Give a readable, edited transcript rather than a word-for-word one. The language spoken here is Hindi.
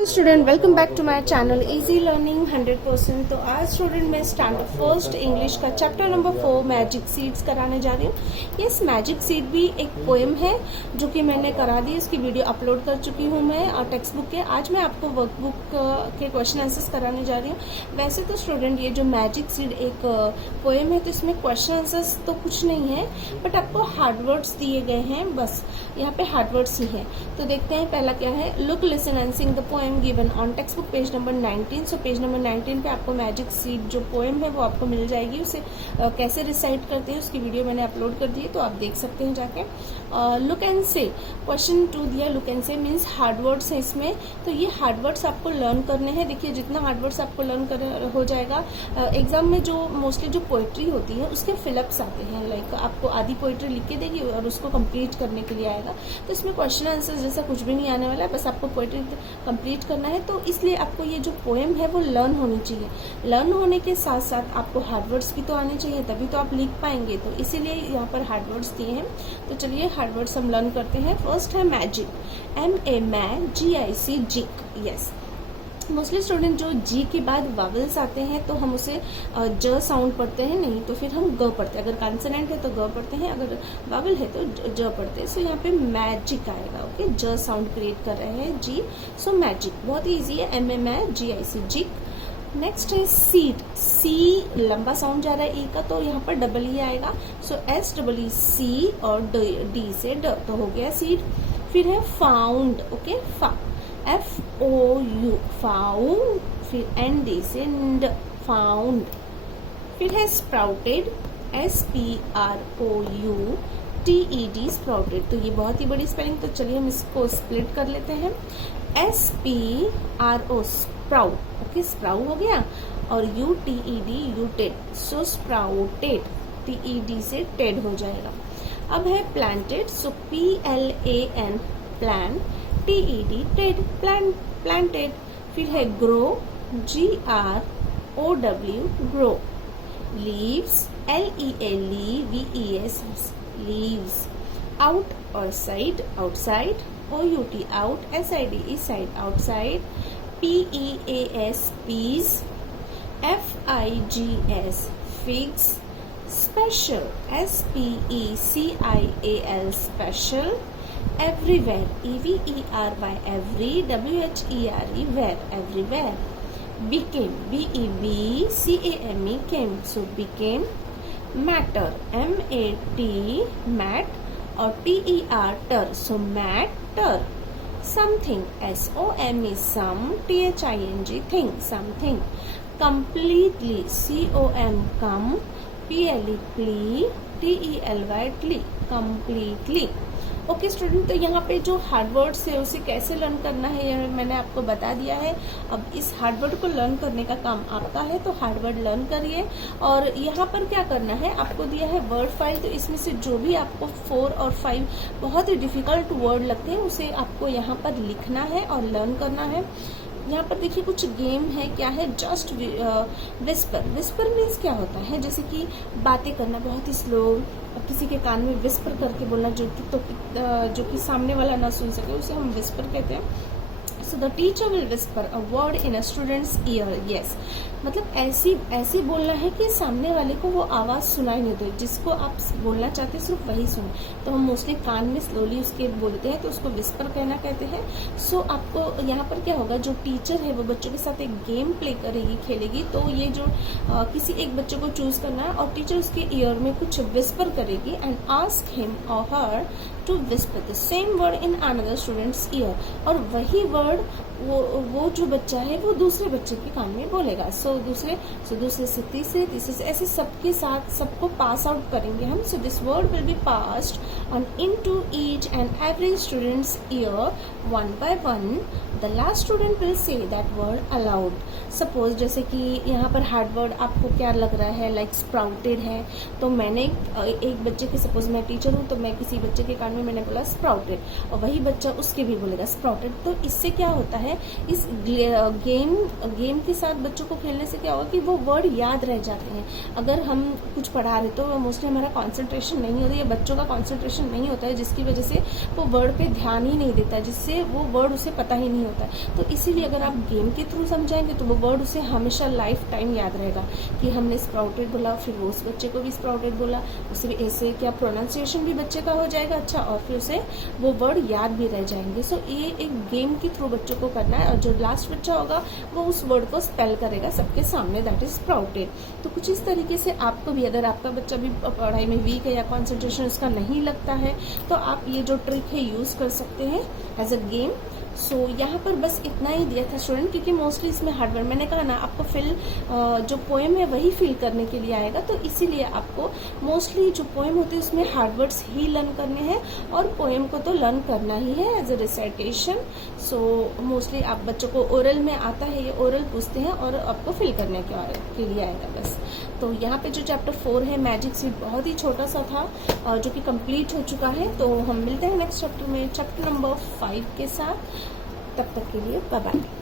Student welcome back to my channel easy learning 100%। तो आज स्टूडेंट मैं स्टैंडर्ड फर्स्ट इंग्लिश का चैप्टर नंबर 4 मैजिक सीड्स कराने जा रही हूँ। यस, मैजिक सीड भी एक पोएम है जो कि मैंने करा दी, उसकी वीडियो अपलोड कर चुकी हूँ मैं और टेक्स्ट बुक के। आज मैं आपको वर्कबुक के क्वेश्चन आंसर्स कराने जा रही हूँ। वैसे तो स्टूडेंट ये जो मैजिक सीड एक पोएम है तो इसमें क्वेश्चन आंसर्स तो कुछ नहीं है, बट आपको हार्ड वर्ड्स दिए गए हैं, बस यहाँ पे हार्ड वर्ड्स ही है। तो देखते हैं पहला क्या है। Look, listen and Singh the poem given on text book page number 19। So page number 19 पे आपको मैजिक सीड जो पोएम है वो आपको मिल जाएगी। उसे कैसे रिसाइट करते हैं उसकी वीडियो मैंने अपलोड कर दी है, तो आप देख सकते हैं जाके। लुक एंड से क्वेश्चन 2 दिया। लुक एंड से मीन्स हार्ड वर्ड्स है इसमें, तो ये हार्ड वर्ड्स आपको लर्न करने हैं। देखिए जितना हार्ड वर्ड्स आपको लर्न कर हो जाएगा, एग्जाम में जो मोस्टली जो पोएट्री होती है उसके फिलअप्स आते हैं। लाइक आपको आधी पोएट्री लिख के देगी और उसको कंप्लीट करने के लिए आएगा। तो इसमें क्वेश्चन आंसर जैसा कुछ भी नहीं आने वाला है, बस आपको पोएट्री कंप्लीट करना है। तो इसलिए आपको ये जो पोएम है वो लर्न होनी चाहिए। लर्न होने के साथ साथ आपको हार्ड वर्ड्स भी तो आने चाहिए, तभी तो आप लिख पाएंगे। तो इसीलिए यहाँ पर हार्ड वर्ड्स दिए हैं। तो चलिए हार्ड वर्ड्स हम लर्न करते हैं। फर्स्ट है मैजिक, MAGIC, जिक। यस, मोस्टली स्टूडेंट जो जी के बाद वावल्स आते हैं तो हम उसे ज साउंड पढ़ते हैं, नहीं तो फिर हम ग पढ़ते हैं। अगर कॉन्सोनेंट है तो ग पढ़ते हैं, अगर वावल है तो ज पढ़ते हैं। सो यहाँ पे मैजिक आएगा। ओके, ज साउंड क्रिएट कर रहे हैं जी। सो मैजिक बहुत ही ईजी है, MAGIC, जिक। नेक्स्ट है सीड, सी लंबा साउंड जा रहा है ई का, तो यहाँ पर डबल ई आएगा। सो SEEC और डी से ड, तो हो गया सीड। फिर है फाउंड, ओके, FOU, फाउंड। फिर ND से nd, फाउंड। फिर है स्प्राउटेड, SPROUTED, स्प्राउटेड। तो ये बहुत ही बड़ी स्पेलिंग, तो चलिए हम इसको स्प्लिट कर लेते हैं। SPRO, sprout. ओके, स्प्राउ हो गया, और UTED, यूटेड। सो स्प्राउटेड, TED से टेड हो जाएगा। अब है planted, so PLAN, plan. TED, टेड, प्लांटेड। फिर है grow, GROW, grow. Leaves, LEAVES, leaves. Out और side, outside. OUT, out. SID, side, outside. PEAS, peas. FIGS, figs। Special, SPECIAL, special. Everywhere, EVERY, every। WHERE, where, everywhere। became, BEBCAME, came, so became। matter, MAT, mat, और TER, ter, so matter। something, SOME, some, THING, thing, something। completely, COM, come, PLE, plea, TELY, tlee, completely। Okay student, तो यहाँ पे जो हार्ड वर्ड्स है उसे कैसे लर्न करना है ये मैंने आपको बता दिया है। अब इस हार्ड वर्ड को लर्न करने का काम आपका है, तो हार्ड वर्ड लर्न करिए। और यहाँ पर क्या करना है, आपको दिया है वर्ड फाइल, तो इसमें से जो भी आपको 4 और 5 बहुत ही डिफिकल्ट वर्ड लगते हैं उसे आपको यहाँ पर लिखना है और लर्न करना है। यहाँ पर देखिए कुछ गेम है, क्या है, जस्ट विस्पर। विस्पर मीन्स क्या होता है, जैसे कि बातें करना बहुत ही स्लो, किसी के कान में विस्पर करके बोलना जो कि सामने वाला ना सुन सके, उसे हम विस्पर कहते हैं। So the teacher will whisper a word in a student's ear. Yes, मतलब ऐसी बोलना है कि सामने वाले को वो आवाज सुनाई नहीं दे, जिसको आप बोलना चाहते हैं सिर्फ वही सुने। तो हम मोस्टली कान में स्लोली उसके बोलते हैं, तो उसको विस्पर कहना कहते हैं। सो आपको यहाँ पर क्या होगा, जो टीचर है वो बच्चों के साथ एक गेम प्ले करेगी, खेलेगी। तो ये जो किसी एक बच्चे को चूज करना है और टीचर उसके ईयर में कुछ विस्पर करेगी एंड आस्क हिम और her to whisper the same word in another students ear, और वही वर्ड वो जो बच्चा है वो दूसरे बच्चे के कान में बोलेगा। सो दूसरे से तीसरे से ऐसे सबके साथ सबको पास आउट करेंगे हम। So this word will be passed on into each and every students year one by one. The last student will say that word allowed. Suppose जैसे कि यहाँ पर हार्ड वर्ड आपको क्या लग रहा है, लाइक स्प्राउटेड है, तो मैंने एक बच्चे के, सपोज मैं टीचर हूँ तो मैं किसी बच्चे के कान में मैंने बोला स्प्राउटेड, और वही बच्चा उसके भी बोलेगा स्प्राउटेड। तो इससे क्या होता है, है। इस गेम के साथ बच्चों को खेलने से क्या होगा कि वो वर्ड याद रह जाते हैं। अगर हम कुछ पढ़ा रहे तो मोस्टली हमारा कंसंट्रेशन नहीं होता है, बच्चों का कंसंट्रेशन नहीं होता है, जिसकी वजह से वो वर्ड पे ध्यान ही नहीं देता है, जिससे वो वर्ड उसे पता ही नहीं होता है। तो इसीलिए अगर आप गेम के थ्रू समझाएंगे तो वो वर्ड उसे हमेशा लाइफ टाइम याद रहेगा कि हमने स्प्राउटेड बोला, फिर वो उस बच्चे को भी स्प्राउटेड बोला, उसे भी ऐसे क्या प्रोनाउंसिएशन भी बच्चे का हो जाएगा अच्छा, और फिर उसे वो वर्ड याद भी रह जाएंगे। सो ये एक गेम के थ्रू बच्चों को करना है, और जो लास्ट बच्चा होगा वो उस वर्ड को स्पेल करेगा सबके सामने, दैट इज स्प्राउटेड। तो कुछ इस तरीके से आपको भी, अगर आपका बच्चा भी पढ़ाई में वीक है या कॉन्सेंट्रेशन उसका नहीं लगता है, तो आप ये जो ट्रिक है यूज कर सकते हैं एज अ गेम। सो यहाँ पर बस इतना ही दिया था स्टूडेंट, क्योंकि मोस्टली इसमें हार्डवर्ड, मैंने कहा ना आपको जो पोएम है वही फिल करने के लिए आएगा, तो इसीलिए आपको मोस्टली जो पोएम होती है उसमें हार्डवर्ड्स ही लर्न करने हैं, और पोएम को तो लर्न करना ही है as a recitation. So mostly आप बच्चों को ओरल में आता है, ये ओरल पूछते हैं और आपको फिल करने के लिए आएगा बस। तो यहाँ पे जो चैप्टर 4 है मैजिक सीड, बहुत ही छोटा सा था जो कि कंप्लीट हो चुका है। तो हम मिलते हैं नेक्स्ट चैप्टर में, चैप्टर नंबर 5 के साथ। तब तक के लिए बाय बाय।